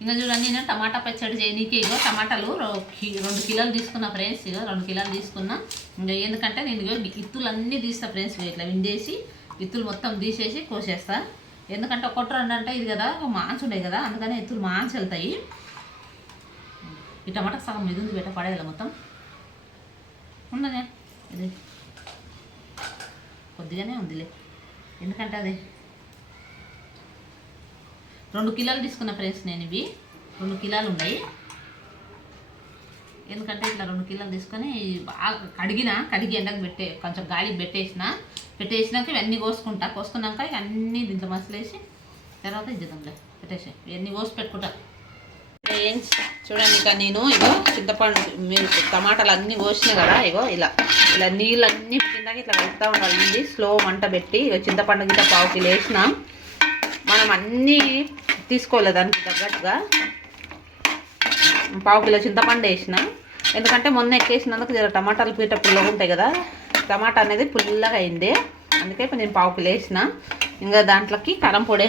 ఇంకా చూడండి నేను టమాటా పచ్చడి చేయనీకి ఇగో టమాటాలు 2 కిలోలు తీసుకున్నా ఫ్రెండ్స్. ఇగో 2 కిలోలు తీసుకున్నా. ఇంకా ఎందుకంటే నేను ఇగో ఇత్తులు అన్నీ తీస్తా ఫ్రెండ్స్. ఇట్లా విండేసి ఇత్తులు మొత్తం తీసేసి కోసేస్తా. ఎందుకంటే 1-2 అంటే ఇది కదా మాంసు ఉన్నాయి కదా, అందుకని ఇత్తులు మాంసు వెళ్తాయి. ఈ టమాటా సగం ఇది ఉంది బెట్ట పడేయాలి మొత్తం ఉన్నదే. ఇది కొద్దిగానే ఉందిలే, ఎందుకంటే అది 2 కిలోలు తీసుకున్న ఫ్రెండ్స్. నేను ఇవి 2 కిలోలు ఉన్నాయి. ఎందుకంటే ఇట్లా 2 కిలోలు తీసుకొని బాగా కడిగి ఎండకు కొంచెం గాలికి పెట్టేసినాక ఇవన్నీ కోసుకున్నాక ఇవన్నీ దీంట్లో మసలేసి తర్వాత ఇద్దాంలే పెట్టేసి ఇవన్నీ కోసి పెట్టుకుంటా. చూడండి ఇక నేను ఇగో చింతపండు మీరు టమాటాలు అన్నీ కోసినా కదా, ఇగో ఇలా నీళ్ళు అన్నీ కిందకి ఇట్లా కలుపుతూ ఉండాలి. స్లో మంట పెట్టి ఇక చింతపండు గిట్ట 1/2 కిలో వేసినా. మనం అన్నీ తీసుకోలేదు దానికి తగ్గట్టుగా 1/2 కిలో చింతపండు వేసిన. ఎందుకంటే మొన్న ఎక్కేసినందుకు జర టమాటాలు పీట పుల్లగా ఉంటాయి కదా, టమాటా అనేది పుల్లగా అయింది. అందుకే ఇప్పుడు నేను 1/2 కిలో వేసిన. ఇంకా దాంట్లోకి కారం పొడి,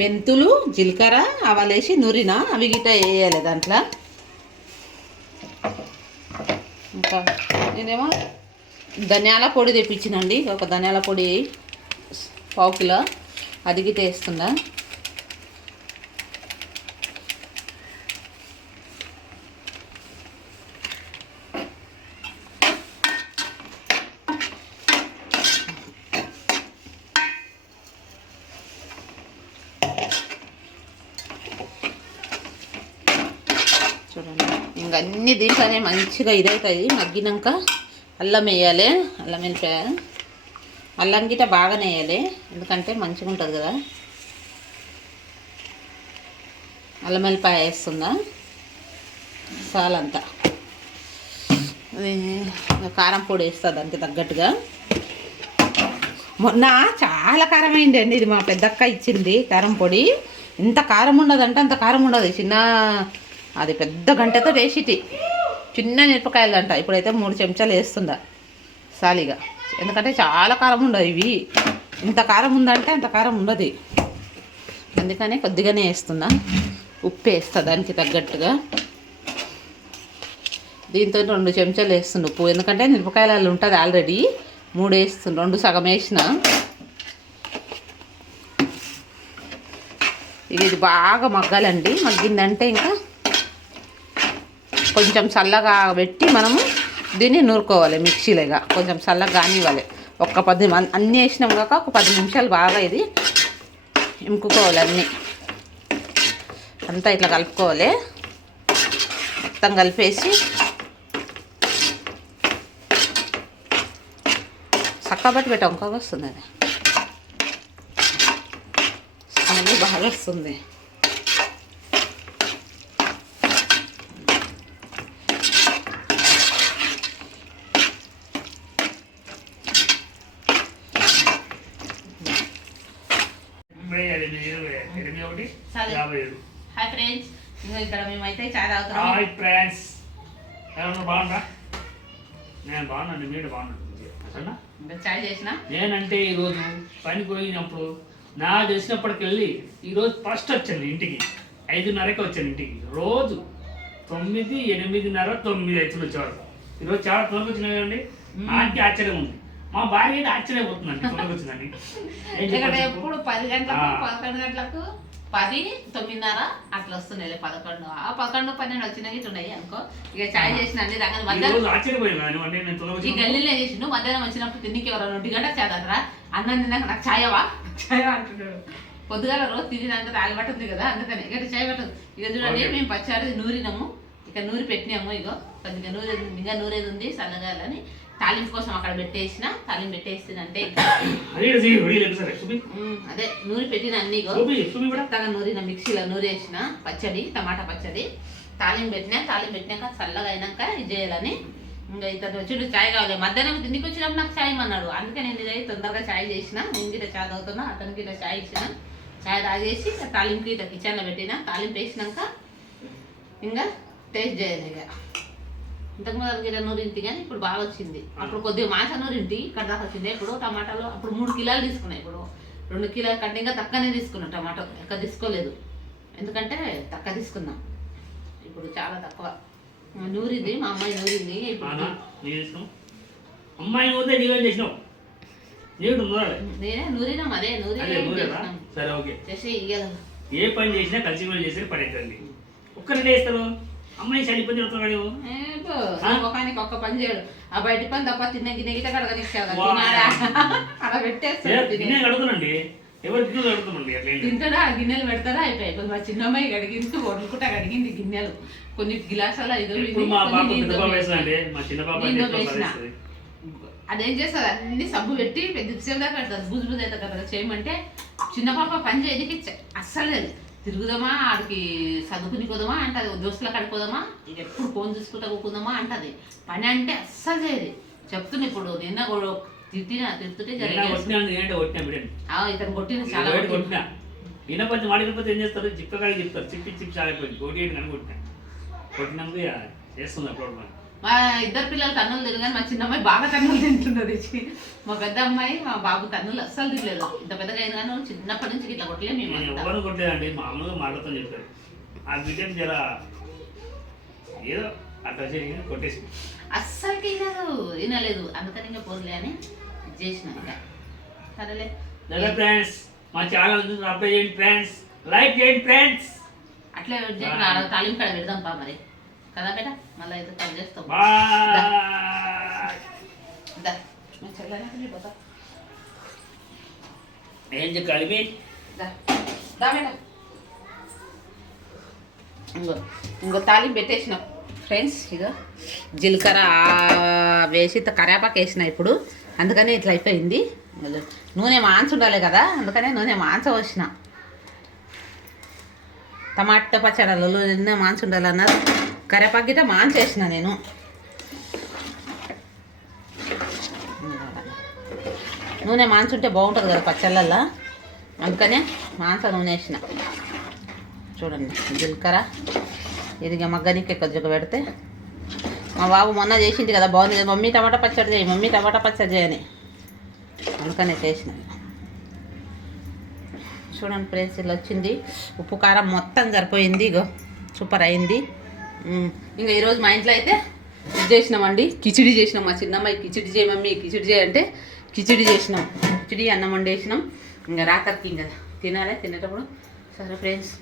మెంతులు, జీలకర్ర, ఆవాలు వేసి నూరిన అవి గిట్ట వేయాలి దాంట్లో. ఇంకా నేనేమో ధనియాల పొడి తెప్పించినండి, ఒక ధనియాల పొడి 1/2 కిలో అది గిట్ట వేస్తుందా. చూడండి ఇంకా అన్ని దీంట్లోనే మంచిగా ఇదవుతుంది. మగ్గినాక అల్లం వేయాలి, అల్లం వెల్లిపాయ. అల్లం గిట్ట బాగానే వేయాలి, ఎందుకంటే మంచిగా ఉంటుంది కదా. అల్లం వెల్లిపాయ వేస్తుందా చాలంతా. కారం పొడి వేస్తా దానికి తగ్గట్టుగా. మొన్న చాలా కారం అయింది అండి, ఇది మా పెద్దక్క ఇచ్చింది కారం పొడి. ఇంత కారం ఉండదంటే అంత కారం ఉండదు. అది పెద్ద గంటతో వేసిటి చిన్న మిరపకాయలు అంట. ఇప్పుడైతే 3 చెంచాలు వేస్తుందా సాలిగా, ఎందుకంటే చాలా కారం ఉండదు. ఇవి ఇంత కారం ఉందంటే అంత కారం ఉండదు, అందుకనే కొద్దిగానే వేస్తున్నా. ఉప్పు వేస్తా దానికి తగ్గట్టుగా. దీంతో 2 చెంచాలు వేస్తుండు ఉప్పు, ఎందుకంటే మిరపకాయలు ఉంటుంది ఆల్రెడీ. 3 వేస్తుండు, 2 సగం వేసిన. ఇది బాగా మగ్గాలండి. మగ్గిందంటే ఇంకా కొంచెం చల్లగా పెట్టి మనము దీన్ని నూరుకోవాలి మిక్సీలోగా. కొంచెం చల్లగా కానివ్వాలి. ఒక 10 అన్నీ వేసినాం కాక ఒక 10 నిమిషాలు బాగా ఇది ఇంకుకోవాలి. అంతా ఇట్లా కలుపుకోవాలి. మొత్తం కలిపేసి చక్కబట్టి పెట్టాం ఇంకొక వస్తుంది. అది స్మెల్ బాగా వస్తుంది. హాయ్ ఫ్రెండ్స్, ఇక్కడ మేమైతే చాయ్ తాగుతున్నాం. హాయ్ ఫ్రెండ్స్, బాగున్నా? నేను బాగున్నాను, మీరు బాగున్నాను. చాయ్ చేసిన నేనంటే ఈరోజు పనికి పోయినప్పుడు నాకు తెలిసినప్పటికెళ్ళి ఈరోజు ఫస్ట్ వచ్చాను ఇంటికి. 5:30కి వచ్చాను ఇంటికి. రోజు 9, 8:30, 9 అవుతుంది వచ్చేవాడు. ఈరోజు చాలా తొందరగా వచ్చినాయి కదండి. నాకే ఆశ్చర్యం ఉంది, మా భార్య అయితే ఆశ్చర్యపోతుందండి తొందరగా వచ్చిందని. ఎప్పుడు 10 గంటలకు 11 గంటలకు 10, 9:30 అట్లా వస్తున్నాయి. 11, 12 వచ్చినాయి ఇట్లున్నాయి అనుకో. ఇక చాయ్ చేసిన అన్ని ఈ గల్లీలో చేసిండు. మధ్యాహ్నం వచ్చినప్పుడు తిన్నికి ఎవరైనా 1 గంటకు చేద్దారా అన్నం తిన్నాక నాకు చాయవా అంటున్నాడు. పొద్దుగాల రోజు తిరిగినాక తాలిబట్ట ఉంది కదా, అందుకని ఇక చాయ్ పట్టదు. ఇక చూడండి మేము పచ్చాడు నూరినాము, ఇక నూరి పెట్టినాము. ఇగో కొద్దిగా ఇంకా నూరేది ఉంది చల్లగాలని. తాలింపు కోసం అక్కడ పెట్టేసిన. తాలింపు పెట్టేస్తుందంటే అదే నూరి పెట్టిన అన్ని కొత్తగా నూరిన మిక్సీలో నూరేసిన పచ్చడి, టమాటా పచ్చడి. తాలింపు పెట్టినాక చల్లగా అయినాక ఇది చేయాలని. ఇంకా ఇతను వచ్చి చాయ్ కావాలి. మధ్యాహ్నం తిండికి వచ్చినప్పుడు నాకు చాయ్ అన్నాడు, అందుకే నేను ఇది తొందరగా చాయ్ చేసిన. నేను గిట్ట చాయ్ తాగుతున్నా, అతనికి ఇట్లా చాయ్ ఇచ్చిన. చాయ్ తాగేసి తాలింపుకి ఇట్లా కిచెన్లో పెట్టిన. తాలింపు వేసినాక ఇంకా టేస్ట్ చేయాలి. ఇక ఇంతకు ముందు ఇలా నూరింటి కానీ ఇప్పుడు బాగా వచ్చింది. అప్పుడు కొద్దిగా మాస నూరింటి ఇక్కడ దాకా వచ్చింది. ఇప్పుడు టమాటాలు అప్పుడు 3 కిలోలు తీసుకున్నాయి. ఇప్పుడు 2 కిలోల కంటే ఇంకా తక్కువనే తీసుకున్నాం టమాటో, ఎక్కువ తీసుకోలేదు. ఎందుకంటే తక్కువ తీసుకున్నాం ఇప్పుడు, చాలా తక్కువ. నూరింది మా అమ్మాయి, నూరింది ఇప్పుడు. అమ్మాయి నూరితే నీవేం చేసినావు? నీకు నూరాలి. నేనే నూరినాం, అదే సరే ఓకే. చేసి ఇయ్యాలి. ఏ పని చేసినా కలిసి పని చేస్తే పని అవుతుంది. ఒక్కరినే చేస్తారు. అమ్మాయి చని పని చెప్తున్నాడు. ఒకనికి ఒక్క పని చేయడు. ఆ బయట పని తప్ప తిన్న గిన్నె గిట్ట కడగనిచ్చాడు అలా పెట్టేస్తాడు. గిన్నె కడుగుతానండి, ఎవరు గిన్నెలు కడుగుతామండి. అట్లా తింటాడా గిన్నెలు పెడతారా అయిపోయి. మా చిన్నమ్మాయి కడిగింది, వడుకుంటా కడిగింది గిన్నెలు. కొన్ని గిలాసాలు మా పాప పెద్ద పాప వేస్తుందండి, మా చిన్న పాప అదేం చేస్తుంది, అన్ని సబ్బు పెట్టి పెద్ద సేపు దాకా పెడతారు. బుజు బుజు అవుతుంది కదా చేయమంటే. చిన్న పాప పని చేయడానికి అస్సలు లేదు. తిరుగుదామా, ఆడికి చదువుకుని పోదామా అంటది, దోస్తుల కడిపోదామా, ఇది ఎప్పుడు ఫోన్ చూసుకుంటా కూకుందామా అంటది. పని అంటే అస్సలు చేయదు. చెప్తున్నా ఇప్పుడు, నిన్న తిడుతుంటే ఇతను కొట్టిన చాలా కొట్టినా. వినపచ్చి మాడిపోతే ఏం చేస్తారు, చిక్కకాయ చెప్తారు, చిప్పి చాలిపోయింది. కోటి కానీ కొట్టినాక చేస్తుంది అప్పుడు. మా ఇద్దరు పిల్లలు తన్నులు తిరిగి కానీ మా చిన్నమ్మాయి బాగా తన్నులు తింటున్నది. మా పెద్ద అమ్మాయి మా బాబు తన్నులు అస్సలు తినలేదు. ఇంత పెద్దగా అయినా కానీ చిన్నప్పటి నుంచి ఇట్లా కొట్టలేదు. మేము ఎవరు కొట్టలేదండి, మామూలుగా మాటతో చెప్తారు. ఆ బిడ్డని జర ఏదో అట్లా చేసి కొట్టేసి అస్సలు వినలేదు. అందుకని ఇంకా పోదులే అని చేసిన. సరేలే ఫ్రెండ్స్, మా ఛానల్ సబ్స్క్రైబ్ చేయండి ఫ్రెండ్స్, లైక్ చేయండి ఫ్రెండ్స్. అట్లే తాలింపు కాడ పెడదాం పా మరి కదా బేట. మళ్ళీ అయితే కట్ చేస్తాం. ఏం కలిపి ఇంకో తాలింపు పెట్టేసినాం ఫ్రెండ్స్. ఇక జీలకర్ర వేసి కరేపాకు వేసిన ఇప్పుడు, అందుకని ఇట్లా అయిపోయింది. నూనె మాంచ ఉండాలి కదా, అందుకనే నూనె మాంచ పోసిన. టమాటా పచ్చడిలో నూనె మాంచ ఉండాలన్నారు. కరేపాకు గిట్ట మాంచ వేసిన నేను. నూనె మాంచ ఉంటే బాగుంటుంది కదా పచ్చళ్ళల్లో, అందుకనే మాంస నూనె వేసిన. చూడండి జీలకర్ర ఇది మగ్గనికి కొద్దిగా పెడితే. మా బాబు మొన్న చేసింది కదా, బాగుంది కదా మమ్మీ టమాటా పచ్చడి చేయి, మమ్మీ టమాటా పచ్చడి చేయని, అందుకనే చేసిన. చూడండి ఫ్రెండ్స్, ఇలా వచ్చింది. ఉప్పు కారం మొత్తం సరిపోయింది. ఇగో సూపర్ అయింది. ఇంకా ఈరోజు మా ఇంట్లో అయితే ఇది చేసినామండి, కిచిడి చేసినాం. మా చిన్నమ్మాయి కిచిడి చేయి మమ్మీ, కిచిడి చేయంటే కిచిడి చేసినాం. కిచిడి అన్నం వండేసినాం. ఇంకా రాత్రికి ఇంకా తినాలి, తినేటప్పుడు. సరే ఫ్రెండ్స్.